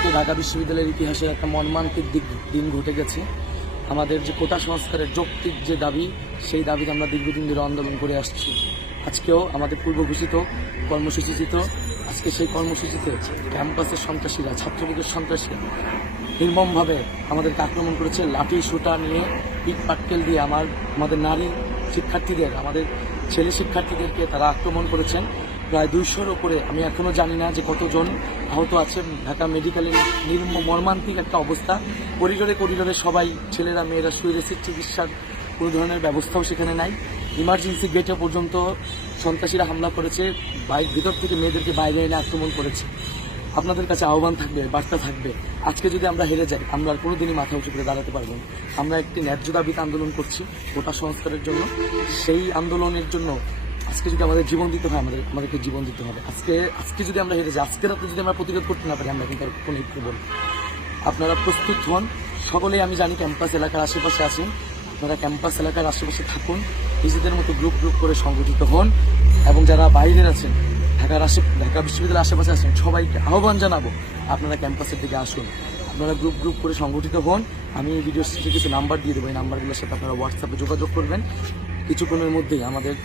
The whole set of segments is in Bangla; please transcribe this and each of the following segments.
আজকে ঢাকা বিশ্ববিদ্যালয়ের ইতিহাসে একটা মর্মান্তিক দিন ঘটে গেছে। আমাদের যে কোটা সংস্কারের যৌক্তিক যে দাবি, সেই দাবিতে আমরা দীর্ঘদিন ধরে আন্দোলন করে আসছি। আজকেও আমাদের পূর্ব ঘোষিত কর্মসূচি ছিল। আজকে সেই কর্মসূচিতে ক্যাম্পাসের সন্ত্রাসীরা, ছাত্রলীগের সন্ত্রাসীরা নির্মমভাবে আমাদেরকে আক্রমণ করেছে। লাঠি সোঁটা নিয়ে, ইট পাটকেল দিয়ে আমাদের নারী শিক্ষার্থীদের, আমাদের ছেলে শিক্ষার্থীদেরকে তারা আক্রমণ করেছেন। প্রায় 200-র উপরে, আমি এখনও জানি না যে কতজন আহত আছেন। ঢাকা মেডিকেলের মর্মান্তিক একটা অবস্থা। করিডোরে করিডোরে সবাই ছেলেরা মেয়েরা শুয়ে রয়েছে, চিকিৎসার কোনো ধরনের ব্যবস্থাও সেখানে নাই। ইমার্জেন্সি গেটে পর্যন্ত সন্ত্রাসীরা হামলা করেছে, ভিতর থেকে মেয়েদেরকে বাইরে এনে আক্রমণ করেছে। আপনাদের কাছে আহ্বান থাকবে, বার্তা থাকবে, আজকে যদি আমরা হেরে যাই আমরা আর কোনোদিনই মাথা উঁচু করে দাঁড়াতে পারবো না। আমরা একটি ন্যায্য দাবিতে আন্দোলন করছি কোটা সংস্কারের জন্য। সেই আন্দোলনের জন্য আজকে যদি আমাদের জীবন দিতে হয়, আমাদেরকে জীবন দিতে হবে। আজকে যদি আমরা হেরে যাই, আজকে রাতে যদি আমরা প্রতিরোধ করতে না পারি, আমরা কিন্তু আর কোনো করব না। আপনারা প্রস্তুত হন। সকলেই আমি জানি ক্যাম্পাস এলাকার আশেপাশে আছেন, আপনারা ক্যাম্পাস এলাকার আশেপাশে থাকুন, নিজেদের মতো গ্রুপ করে সংগঠিত হন। এবং যারা বাইরের আছেন, ঢাকা বিশ্ববিদ্যালয়ের আশেপাশে আছেন, সবাইকে আহ্বান জানাবো আপনারা ক্যাম্পাসের দিকে আসুন। আপনারা গ্রুপ করে সংগঠিত হন। আমি এই ভিডিওর শেষে কিছু নাম্বার দিয়ে দেবো, এই নাম্বারগুলোর সাথে আপনারা হোয়াটসঅ্যাপে যোগাযোগ করবেন। কিছুক্ষণের মধ্যেই আমাদের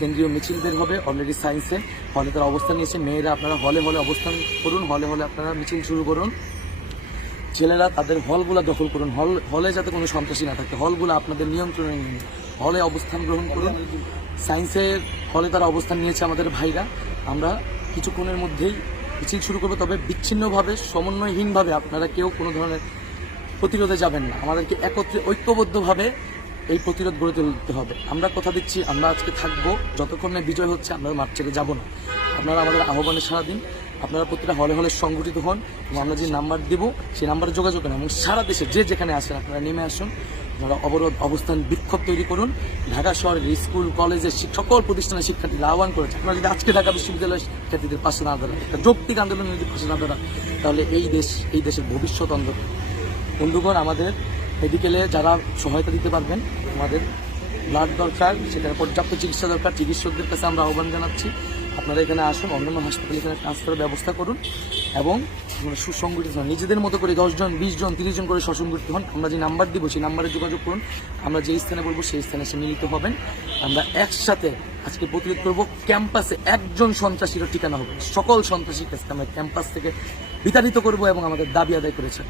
কেন্দ্রীয় মিছিল বের হবে। অলরেডি সায়েন্সে হলে তারা অবস্থান নিয়েছে। মেয়েরা আপনারা হলে অবস্থান করুন, হলে আপনারা মিছিল শুরু করুন। ছেলেরা তাদের হলগুলো দখল করুন। হলে যাতে কোনো সন্ত্রাসী না থাকে, হলগুলো আপনাদের নিয়ন্ত্রণে নিন। হলে অবস্থান গ্রহণ করুন। সায়েন্সের হলে তারা অবস্থান নিয়েছে আমাদের ভাইরা। আমরা কিছুক্ষণের মধ্যেই মিছিল শুরু করবো, তবে বিচ্ছিন্নভাবে, সমন্বয়হীনভাবে আপনারা কেউ কোনো ধরনের প্রতিরোধে যাবেন না। আমাদেরকে একত্রে ঐক্যবদ্ধভাবে এই প্রতিরোধ গড়ে তুলতে হবে। আমরা কথা দিচ্ছি, আমরা আজকে থাকবো যতক্ষণ না বিজয় হচ্ছে, আমরা মাঠ ছেড়ে যাবো না। আপনারা আমাদের আহ্বানে সারা দিন। আপনারা প্রতিটা হলে সংগঠিত হন এবং আমরা যে নাম্বার দেব সেই নাম্বারে যোগাযোগ করেন এবং সারা দেশে যে যেখানে আসেন আপনারা নেমে আসুন। আপনারা অবরোধ, অবস্থান, বিক্ষোভ তৈরি করুন। ঢাকা শহরের স্কুল কলেজের সকল প্রতিষ্ঠানের শিক্ষার্থীরা আহ্বান করেছে, আপনারা যদি আজকে ঢাকা বিশ্ববিদ্যালয়ের শিক্ষার্থীদের পাশে না দাঁড়ান, একটা যৌক্তিক আন্দোলনের যদি পাশে না দাঁড়ান, তাহলে এই দেশের ভবিষ্যৎ অন্ধকার। বন্ধুগণ, আমাদের মেডিকেলে যারা সহায়তা দিতে পারবেন, আমাদের ব্লাড দরকার, সেখানে পর্যাপ্ত চিকিৎসা দরকার। চিকিৎসকদের কাছে আমরা আহ্বান জানাচ্ছি, আপনারা এখানে আসুন, অন্যান্য হাসপাতালে এখানে ট্রান্সফারের ব্যবস্থা করুন এবং সুসংগঠিত হন। নিজেদের মতো করে 10 জন, 20 জন, 30 জন করে সুসংগঠিত হন। আমরা যে নাম্বার দিব সেই নাম্বারে যোগাযোগ করুন। আমরা যে স্থানে বলবো সেই স্থানে এসে মিলিত হবেন। আমরা একসাথে আজকে প্রতিরোধ করব। ক্যাম্পাসে একজন সন্ত্রাসীরও ঠিকানা হবে। সকল সন্ত্রাসীর কাছে আমরা ক্যাম্পাস থেকে বিতাড়িত করব এবং আমাদের দাবি আদায় করেছে।